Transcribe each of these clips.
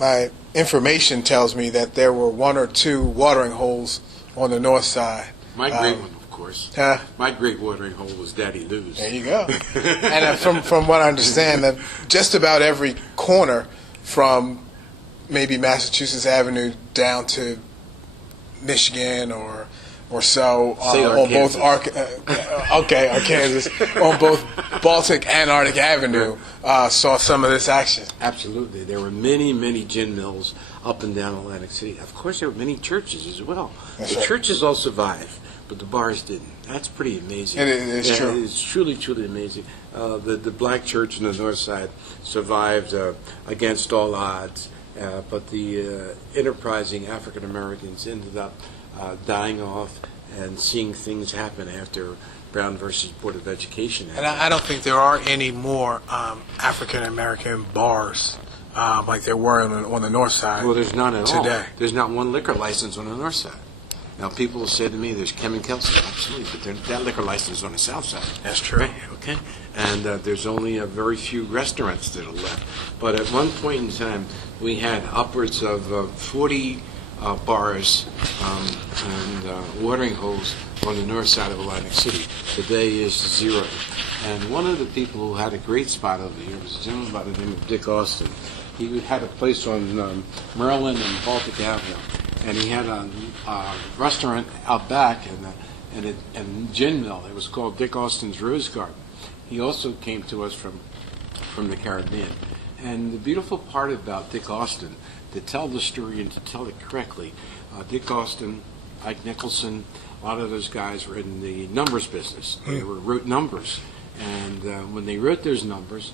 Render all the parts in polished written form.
My information tells me that there were one or two watering holes on the north side. My great one, of course. Huh? My great watering hole was Daddy Lou's. There you go. And from what I understand, that just about every corner from maybe Massachusetts Avenue down to Michigan or so on both Arkansas on both Baltic and Arctic Avenue saw some of this action. Absolutely. There were many gin mills up and down Atlantic City. Of course, there were many churches as well. That's the right. Churches all survived, but the bars didn't. That's pretty amazing. It's true. It's truly amazing. The black church in the north side survived against all odds, but the enterprising African Americans ended up dying off and seeing things happen after Brown versus Board of Education. And I don't think there are any more African American bars like there were on the north side. Well, there's none at all. Today. There's not one liquor license on the north side. Now, people will say to me, there's Kim and Kelsey, absolutely, but that liquor license is on the south side. That's true. Right? Okay? And there's only a very few restaurants that are left. But at one point in time, we had upwards of 40 bars and watering holes on the north side of Atlantic City. Today is 0. And one of the people who had a great spot over here was a gentleman by the name of Dick Austin. He had a place on Maryland and Baltic Avenue, and he had a restaurant out back and a gin mill. It was called Dick Austin's Rose Garden. He also came to us from the Caribbean. And the beautiful part about Dick Austin, to tell the story and to tell it correctly, Dick Austin, Ike Nicholson, a lot of those guys were in the numbers business. They wrote numbers. And when they wrote those numbers,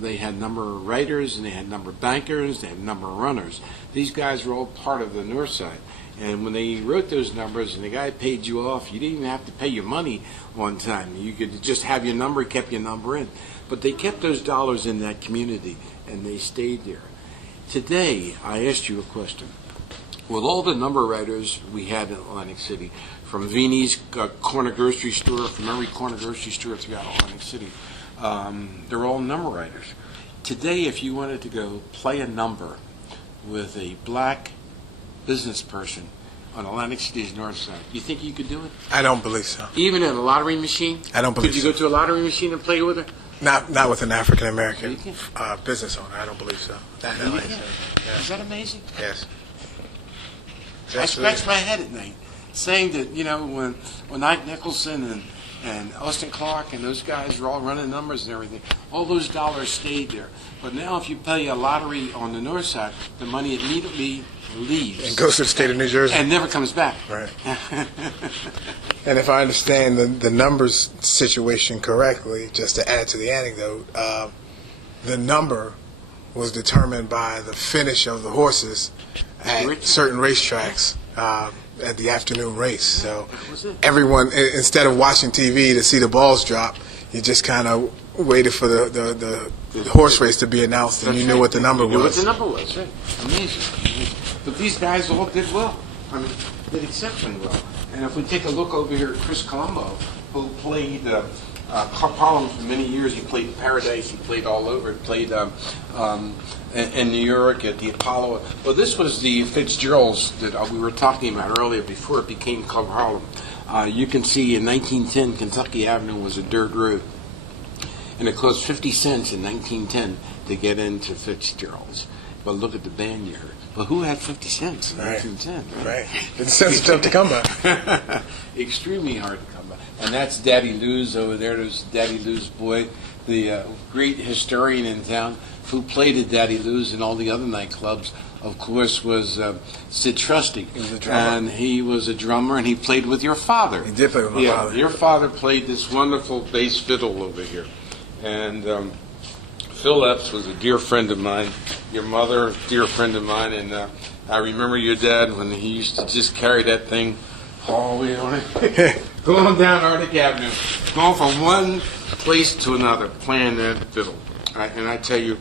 they had number of writers, and they had number of bankers, they had number of runners. These guys were all part of the north side. And when they wrote those numbers and the guy paid you off, you didn't even have to pay your money on time. You could just have your number, kept your number in. But they kept those dollars in that community, and they stayed there. Today, I asked you a question. With all the number writers we had in Atlantic City, from Vini's corner grocery store, from every corner grocery store throughout Atlantic City, they're all number writers. Today, if you wanted to go play a number with a black business person on Atlantic City's north side, you think you could do it? I don't believe so. Even at a lottery machine? I don't believe so. Could you go to a lottery machine and play with her? Not with an African American business owner. I don't believe so. Is that amazing? Yes. I scratch my head at night, saying that, when Ike Nicholson and Austin Clark and those guys were all running numbers and everything, all those dollars stayed there. But now if you play a lottery on the north side, the money immediately leaves. And goes to the state of New Jersey. And never comes back. Right. And if I understand the numbers situation correctly, just to add to the anecdote, the number was determined by the finish of the horses at certain racetracks at the afternoon race. So everyone, instead of watching TV to see the balls drop, you just kind of waited for the horse race to be announced, and you knew what the number was. You knew what the number was, right? Amazing. But these guys all did well. I mean, did exceptionally well. And if we take a look over here at Chris Colombo, who played Harlem for many years, he played Paradise, he played all over, he played in New York at the Apollo. Well, this was the Fitzgeralds that we were talking about earlier before it became Club Harlem. You can see in 1910, Kentucky Avenue was a dirt road. And it cost 50 cents in 1910 to get into Fitzgerald's. But look at the band you heard. But who had 50 cents in 1910? Right. It's sensitive to come by. Extremely hard to come by. And that's Daddy Lou's over there. There's Daddy Lou's boy, the great historian in town who played at Daddy Lou's and all the other nightclubs, of course, was Sid Trusty. He was a drummer. And he was a drummer, and he played with your father. He did play with my father. Your father played this wonderful bass fiddle over here. And Phil Epps was a dear friend of mine. Your mother, a dear friend of mine. And I remember your dad when he used to just carry that thing all the way on it. Going down Arctic Avenue, going from one place to another, playing that fiddle. And I tell you,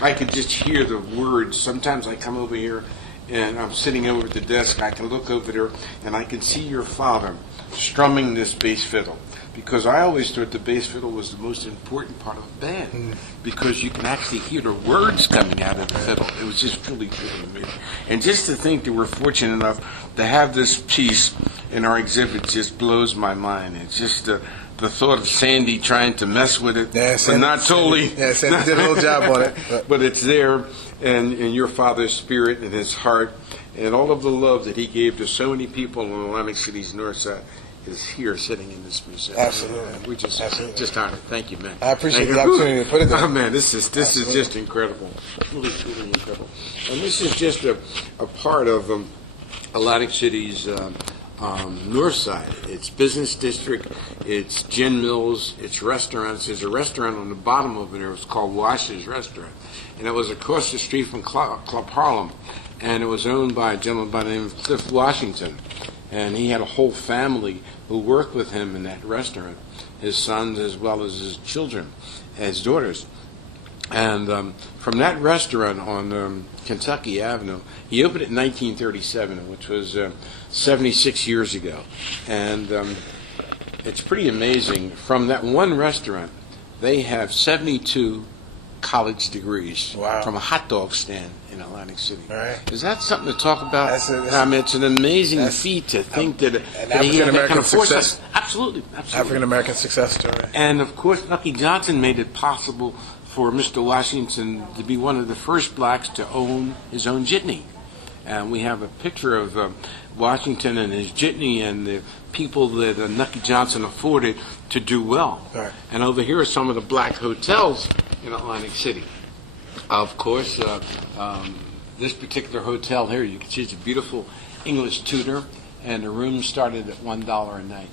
I could just hear the words. Sometimes I come over here and I'm sitting over at the desk. I can look over there and I can see your father strumming this bass fiddle. because I always thought the bass fiddle was the most important part of the band, because you can actually hear the words coming out of the fiddle. It was just truly amazing. And just to think that we're fortunate enough to have this piece in our exhibit just blows my mind. It's just the thought of Sandy trying to mess with it, but not totally. Sandy did a little job on it. But it's there, and your father's spirit and his heart, and all of the love that he gave to so many people in Atlantic City's Northside is here sitting in this museum. Absolutely. We just honored. Thank you, man. I appreciate the opportunity to put it there. Oh, man, this is just incredible. Truly, truly incredible. And this is just a part of Atlantic City's Northside. It's business district, it's gin mills, it's restaurants. There's a restaurant on the bottom of it. It's called Wash's Restaurant. And it was across the street from Club Harlem. And it was owned by a gentleman by the name of Cliff Washington. And he had a whole family who worked with him in that restaurant, his sons as well as his children, his daughters. And from that restaurant on Kentucky Avenue, he opened it in 1937, which was 76 years ago. And it's pretty amazing. From that one restaurant, they have 72 college degrees. Wow. From a hot dog stand in Atlantic City. Right. Is that something to talk about? I mean, it's an amazing feat to think that an African-American success. Absolutely. African-American success story. And, of course, Lucky Johnson made it possible for Mr. Washington to be one of the first blacks to own his own jitney. And we have a picture of Washington and his jitney and the people that Nucky Johnson afforded to do well. Right. And over here are some of the black hotels in Atlantic City. Of course, this particular hotel here, you can see it's a beautiful English Tudor, and the rooms started at $1 a night.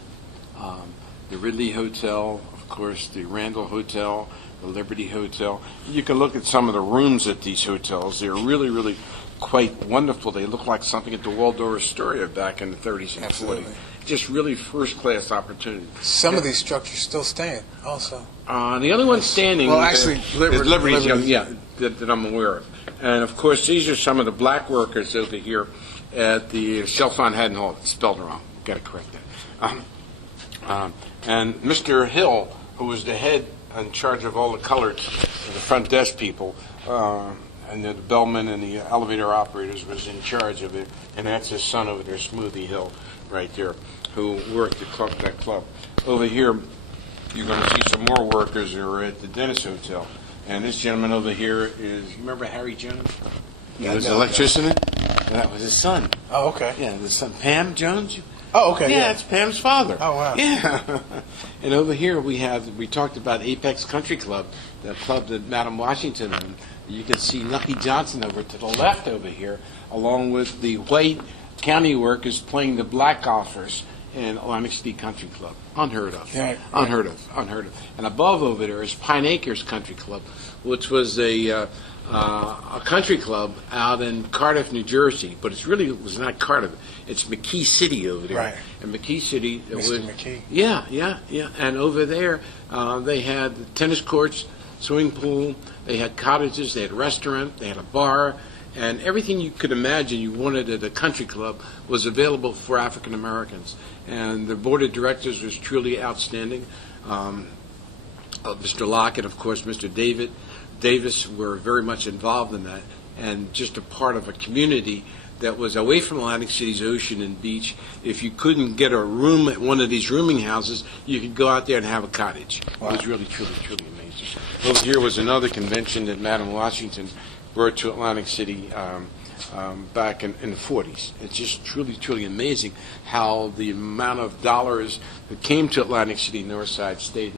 The Ridley Hotel, of course, the Randall Hotel, the Liberty Hotel. You can look at some of the rooms at these hotels. They're really, really quite wonderful. They look like something at the Waldorf Astoria back in the 30s and Absolutely. 40s. Just really first-class opportunity. Some of these structures still stand, also. The other one standing Well, actually, is Liberty's- that I'm aware of. And, of course, these are some of the black workers over here at the Chalfont Haddon Hall. It's spelled wrong. Got to correct that. And Mr. Hill, who was the head in charge of all the colors, the front desk people, and the bellman and the elevator operators, was in charge of it. And that's his son over there, Smoothie Hill, right there, who worked that club. Over here, you're going to see some more workers who are at the Dennis Hotel. And this gentleman over here is, you remember Harry Jones? He was an electrician? That was his son. Oh, okay. Yeah, the son, Pam Jones. Oh, okay. Yeah, it's Pam's father. Oh, wow. Yeah. And over here we talked about Apex Country Club, the club that Madam Washington owned. You can see Nucky Johnson over to the left over here, along with the white county workers playing the black golfers in Atlantic City Country Club. Unheard of. Yeah, right. Unheard of. And above over there is Pine Acres Country Club, which was a country club out in Cardiff, New Jersey, but it was not Cardiff. It's McKee City over there. Right. And McKee City Mr. McKee. Yeah. And over there, they had tennis courts, swimming pool, they had cottages, they had a restaurant, they had a bar, and everything you could imagine you wanted at a country club was available for African Americans. And the board of directors was truly outstanding. Mr. Lockett, of course, Mr. Davis were very much involved in that, and just a part of a community that was away from Atlantic City's ocean and beach. If you couldn't get a room at one of these rooming houses, you could go out there and have a cottage. Wow. It was really, truly, truly amazing. Over here was another convention that Madam Washington brought to Atlantic City back in the 40s. It's just truly, truly amazing how the amount of dollars that came to Atlantic City Northside stayed